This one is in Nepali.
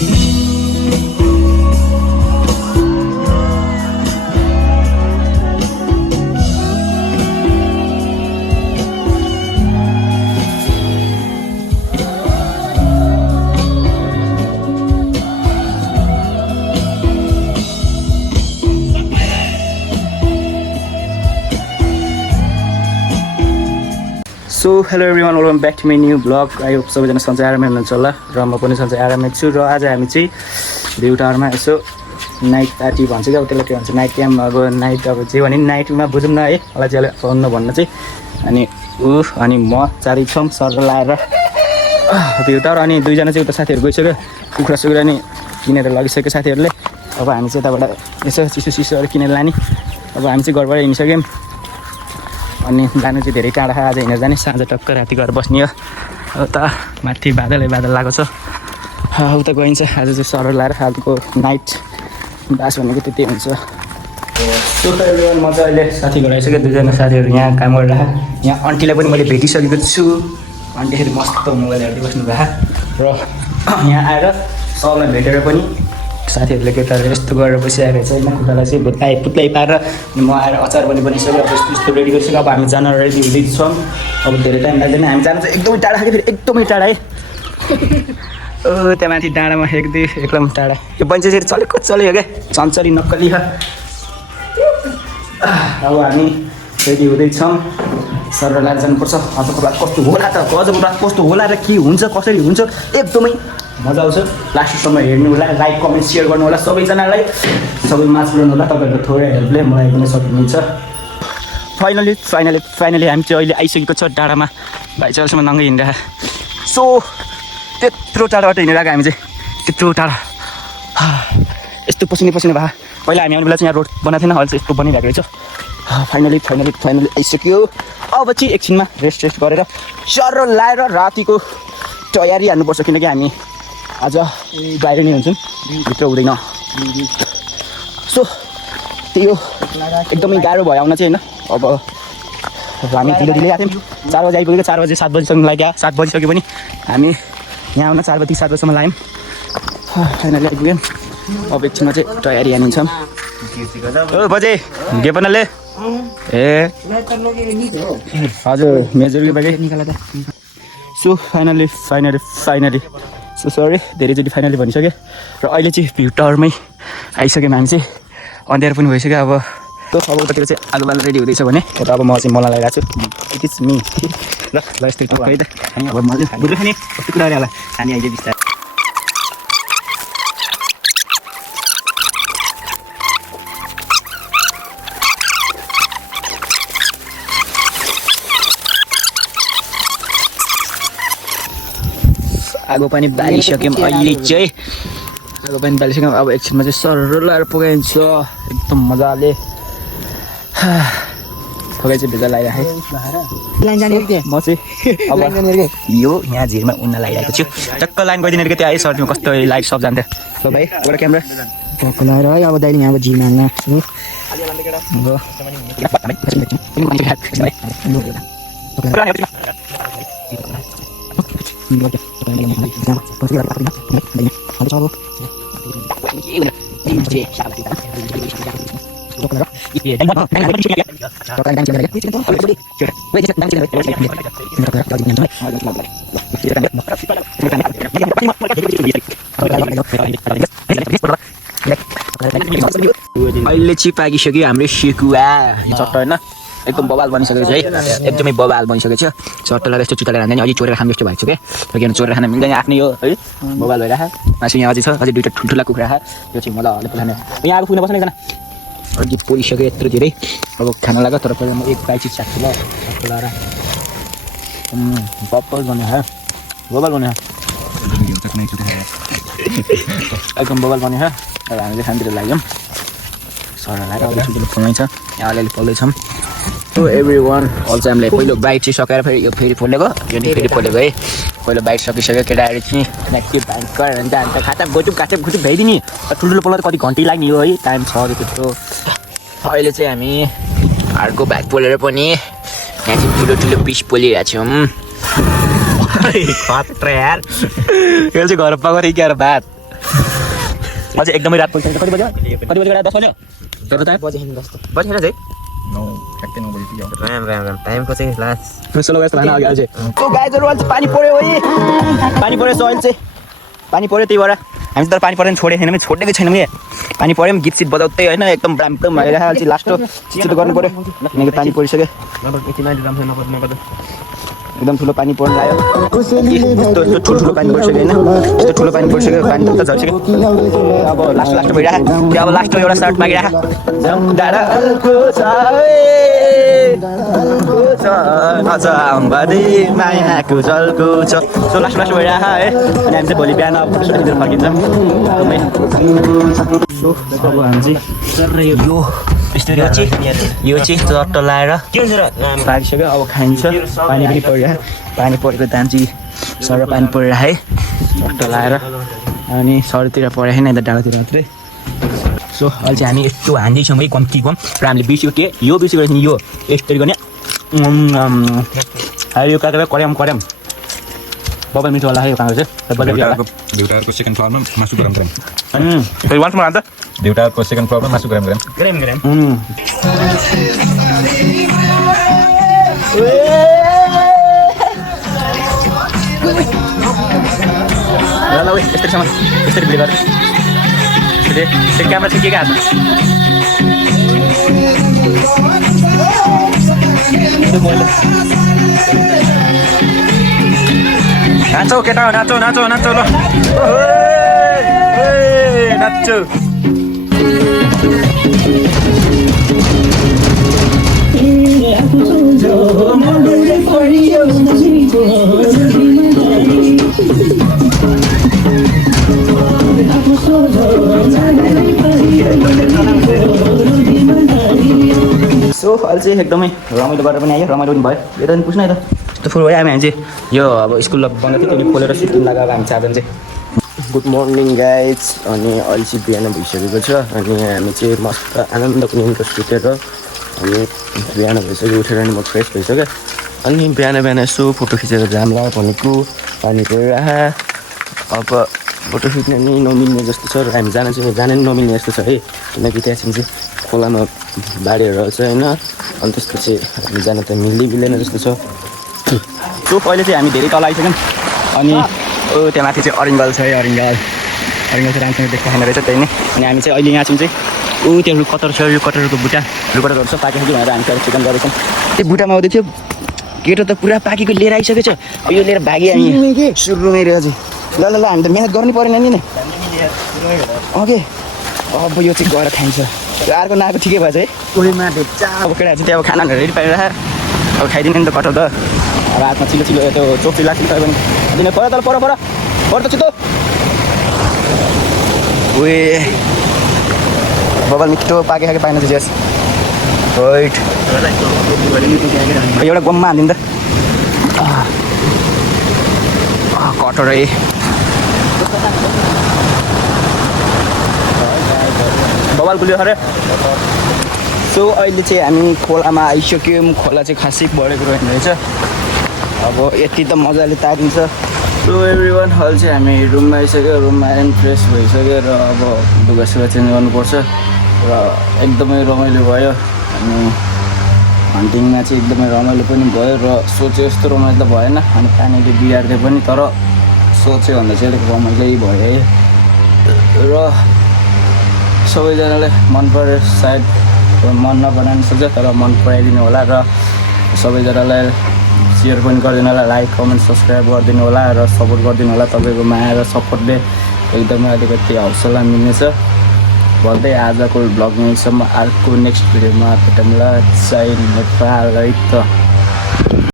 So hello everyone, welcome back to my new blog. I hope सबैजना सन्चै आरामै हुनुहुन्छ होला र म पनि सन्चै आरामै छु। र आज हामी चाहिँ भ्यू टावरमा यसो नाइट पार्टी भन्छ क्या, त्यसलाई के भन्छ, नाइट क्याम्प। अब नाइट अब जे भने नाइटमा बुझौँ न है, अलैँची पाउनु भन्न चाहिँ। अनि म चारै छौँ सर लाएर भ्यू टावर। अनि दुईजना चाहिँ उता साथीहरू गइसक्यो, कुखुरा सुखुरा नि किनेर लगिसक्यो साथीहरूले। अब हामी चाहिँ यताबाट यसो चिसोहरू किनेर लाने। अब हामी चाहिँ घरबाट हिँडिसक्यौँ। अनि जानु चाहिँ धेरै टाढा आज हिँडेर जाने, साँझ टक्क राति गएर बस्ने हो। उता माथि बादल लागेको छ, उता गइन्छ। आज चाहिँ सरर लाएर खालको नाइट बास भनेको त्यति हुन्छ। सो म चाहिँ अहिले साथी घर आइसक्यो, दुईजना साथीहरू यहाँ काम गरिरहेको। यहाँ आन्टीलाई पनि मैले भेटिसकेको छु। आन्टीखेरि मस्त मोबाइल हेर्दै बस्नु भएको र यहाँ आएर सरलाई भेटेर पनि साथीहरूले केटाहरूले यस्तो गरेर बसिरहेको छ होइन। कुखुरालाई चाहिँ पुत्लै पारेर अनि म आएर अचार पनि बनिसक्यो। अब यस्तो रेडी गरिसक्यो। अब हामी जान रेडी हुँदैछौँ। अब धेरै टाइम लाग्दैन, हामी जानु चाहिँ एकदमै टाढा खायो, फेरि एकदमै टाढा है। त्यहाँ माथि डाँडामा एकदम टाढा। यो बन्छ चाहिँ चल्यो क्या, चञ्चली नक्कली हो। अब हामी रेडी हुँदैछौँ, सर लाएर जानुपर्छ। आजको रात कस्तो होला त, आजको रात कस्तो होला र के हुन्छ कसरी हुन्छ एकदमै मजा आउँछ। लास्टसम्म हेर्नु होला, लाइक कमेन्ट सेयर गर्नु होला सबैजनालाई, सबै मास पुऱ्याउनु होला। तपाईँहरूको थोरै हेल्पले मलाई पनि सक्नुहुन्छ। फाइनली हामी चाहिँ अहिले आइसकेको छ डाँडामा। भाइ चाहिँ अहिलेसम्म नङ्गै हिँडिरहेको। सो त्यत्रो टाढाबाट हिँडिरहेको हामी चाहिँ, त्यत्रो टाढा यस्तो पसिने भयो। पहिला हामी आउने बेला चाहिँ यहाँ रोड बनाएको थिएन, अहिले चाहिँ यस्तो बनिरहेको रहेछ। फाइनली आइसक्यो। अब चाहिँ एकछिनमा रेस्ट गरेर सर लाएर रातिको तयारी हाल्नुपर्छ, किनकि हामी आज बाहिर नै हुन्छौँ, भित्र हुँदैन। सो त्यही हो, एकदमै गाह्रो भयो आउन चाहिँ होइन। अब हामी ढिलो आएको थियौँ, 4 बजी आइपुग्यो। 4 बजी 7 बजीसम्म लाग्यो, 7 बजिसक्यो पनि हामी यहाँ आउन 4 बजी 7 बजीसम्म लाग्यौँ। फाइनली आइपुग्यौँ। अब एकछिनमा चाहिँ तयारी हानिन्छौँ। ओ बजे के बनाले ए हजुर मेजरको बागे निकाला त। सो फाइनली सो सरी, धेरैचोटि फाइनली भनिसकेँ। र अहिले चाहिँ भ्यू टावरमै आइसक्यौँ हामी चाहिँ, अँध्यारो पनि भइसक्यो। अब उतातिर चाहिँ आलु बालु रेडी हुँदैछ भने यता अब म चाहिँ मलाई लगाइरहेको छु। इट इज मी ल यस्तै खै त। अब मैले बुझ्नु खाने कस्तो कुरा होला खाने अहिले बिस्तारै। आगो पनि बालिसक्यौँ अहिले चाहिँ, आगो पनि बालिसक्यौँ। अब एकछिनमा चाहिँ सरर लाएर पकाइन्छ एकदम मजाले। पकाइ चाहिँ भिजा लगाइराखेँ। म चाहिँ अब यो यहाँ झिरमा उन्न लगाइरहेको छु। टक्क लाइन गइदिने त्यो है सर, कस्तो लाइट सब जान्थ्यो। ल भाइ एउटा क्यामेरा टक्क लगाएर है। अब दाइले यहाँ झिरमा अहिले चाहिँ पाकिसक्यो हाम्रो सेकुवा चट्ट होइन, एकदम बवाल बनिसकेको छ है, एकदमै बवाल बनिसकेको छ। चट्टलाई यस्तो चुटालेर हान्दैन, अझै चोरेर खानु जस्तो भएको छ क्या। किन चोरेर खान मिल्दैन, आफ्नै हो है। बवाल भइरहेको मासु यहाँ अझै छ, अझै 2टा ठुल्ठुला कुखुरा यो चाहिँ मजाले पुग्ने। यहाँ आगो पुग्न बस्न एकजना अघि पोलिसक्यो यत्रो धेरै। अब खाना लाग्यो, तर पहिला म एक बाइट चाहिँ चाख्छु ल। लाएर बब्बल बन्यो एकदम बवाल बन्यो। अब हामी चाहिँ खानतिर लाग्यौँ। सर लाग्यो, अब ठुल्ठुलो फल्नै छ, यहाँ अलिअलि फल्दैछौँ। सो एभ्री वान अल चाहिँ हामीले पहिलो बाइट चाहिँ सकेर फेरि यो फेरि फोलेको, यो नि फेरि फोलेको है। पहिलो बाइट सकिसक्यो, केटाहरू चाहिँ के भयङ्कर अन्त अन्त खाँचप खुचुप भइदिने। ठुल्ठुलो पोल्दा त कति घन्टै लाग्ने हो है, टाइम छ त्यत्रो। अहिले चाहिँ हामी अर्को भात पोलेर पनि यहाँ चाहिँ ठुलो पिस पोलिरहेको छौँ। खतरा यार, यो चाहिँ घर पकाएको थियो क्या भात। अझै एकदमै रात परिसक्यो। कति बज्यो 10 बज्यो? तर टाइम बजेन जस्तो बजेन चाहिँ 9 ठ्याक्कै 9 बजेतिर राम टाइमको चाहिँ लास्ट स्लो गएछ भएन अघि अझै त्यो गाईजहरू अहिले पानी पर्यो है पानी पर्यो अहिले चाहिँ पानी पर्यो त्यही भएर हामी तर पानी परेन छोडेको छैनौँ छोडेकै छैनौँ कि पानी पर्यो पनि गीत सिट बजाउँदै होइन एकदम ब्राम भइरहेको अहिले चाहिँ लास्ट चिचो गर्नु पर्यो किनकि पानी परिसक्यो एकदम ठुलो पानी पर्नु लाग्यो यस्तो ठुलो पानी परिसक्यो होइन यस्तो ठुलो पानी परिसक्यो पानी त झरिसक्यो अब लास्ट भइरहेको त्यो अब लास्ट एउटा सर्ट मागिरहेको मायाको जलको छ सो लास्ट भइरहेको है अनि हामी चाहिँ भोलि बिहान अब फर्किन्छौँ अब हामी चाहिँ यो चाहिँ चट्ट लाएर पारिसक्यो अब खाइन्छ पानी पनि परिरहेको पानी परेको दाम चाहिँ सर पानी परिरहेको है चट्ट लाएर अनि सरतिर परेको छैन यता डाँडातिर मात्रै सो अहिले चाहिँ हामी यस्तो हान्दैछौँ है कम्ती र हामीले बिर्स्यो के यो बिर्स्यो नि यो यस्तरी गर्ने यो काँक्रा कर्याम बबल मिठो होला है यो काँक्रा चाहिँ देउटाको सेकेन्ड फ्लोरमा मासु गरम फेरि वान्समा हाल्छ देउटाको सेकेन्ड फ्लोरमा मासु गरम ल यस्तरी भिडियो गरेर त्यो क्यामेरा चाहिँ के हाल्छ नाचौ केटा नाचौ ल नाचौ सो अहिले चाहिँ एकदमै रमाइलो गरेर पनि आयो रमाइलो पनि भयो यता पनि पुग्नु है त यस्तो फुल भयो हामी चाहिँ यो अब स्कुल बन्द थियो त्यो खोलेर सिक्किम लगाएर हामी चारजना चाहिँ गुड मर्निङ गाइज अनि अहिले चाहिँ बिहान भइसकेको छ अनि हामी चाहिँ मस्त आनन्दको निम्तो सुतेर अनि बिहान भइसक्यो उठेर अनि म फ्रेस भइसक्यो अनि बिहान यसो फोटो खिचेर जाम्ला भनेको पानी परिरह अब फोटो खिच्ने नि नमिल्ने जस्तो छ र हामी जान नि नमिल्ने जस्तो छ है किनकि त्यहाँदेखि चाहिँ खोलामा बाढीहरू छ होइन अनि त्यसपछि हामी जान त मिल्दैन जस्तो छ सो पहिले चाहिँ हामी धेरै तल आइसक्यौँ अनि त्यहाँ माथि चाहिँ अरिङ्गल छ है अरिङ्गल चाहिँ राम्रोसँग देखाएन रहेछ त्यही नै अनि हामी चाहिँ अहिले यहाँ चाहिँ त्यो रुखकटर छ रुखकटरको रुखकटरहरू छ पाकेको कि भनेर हामी चाहिँ चिकन गरेछौँ त्यो बुट्टामा आउँदै थियो केटो त पुरा पाकेको लिएर आइसकेको छ अब यो लिएर भाग्यो हामी सुरुमै रहेछ ल हामी त मेहनत गर्नु परेन नि ओके अब यो चाहिँ गएर खाइन्छ त्यो अर्को नआएको ठिकै भएछ है कोहीमा भेट्छ अब केटाहरू चाहिँ त्यहाँ अब खानाहरू रेडी पारेर अब खाइदिने नि त कटाउ त अब हातमा चिलो त्यो चोप्टी लाग्छ भयो भने दिने पर तर पर त छिटो उयो बबल मिठो पाके खाएको पाएन चाहिँ वेट एउटा गममा हालिदिनु त कटर है बबाल गुलियो अरे सो अहिले चाहिँ हामी खोलामा आइसक्यौँ खोला चाहिँ खासै बढेको रहेछ अब यति त मजाले तारिन्छ सो एभ्री वान अहिले चाहिँ हामी रुममा आइसक्यो रुममा आएर फ्रेस भइसक्यो र अब लुगासुगा चेन्ज गर्नुपर्छ र एकदमै रमाइलो भयो अनि हन्टिङमा चाहिँ एकदमै रमाइलो पनि भयो र सोचे जस्तो रमाइलो त भएन अनि पानीले बिगार्दै पनि तर सोचे भन्दा चाहिँ अलिक रमाइलै भयो है र सबैजनालाई मन पऱ्यो सायद मन नबनाउनु सक्छ तर मन पराइदिनु होला र सबैजनालाई सेयर पनि गरिदिनु होला लाइक कमेन्ट सब्सक्राइब गरिदिनु होला र सपोर्ट गरिदिनु होला तपाईँको माया र सपोर्टले एकदमै अलिकति हौसला मिल्नेछ भन्दै आजको भ्लग यहीँसम्म अर्को नेक्स्ट भिडियोमा भेटौँला जय नेपाल है त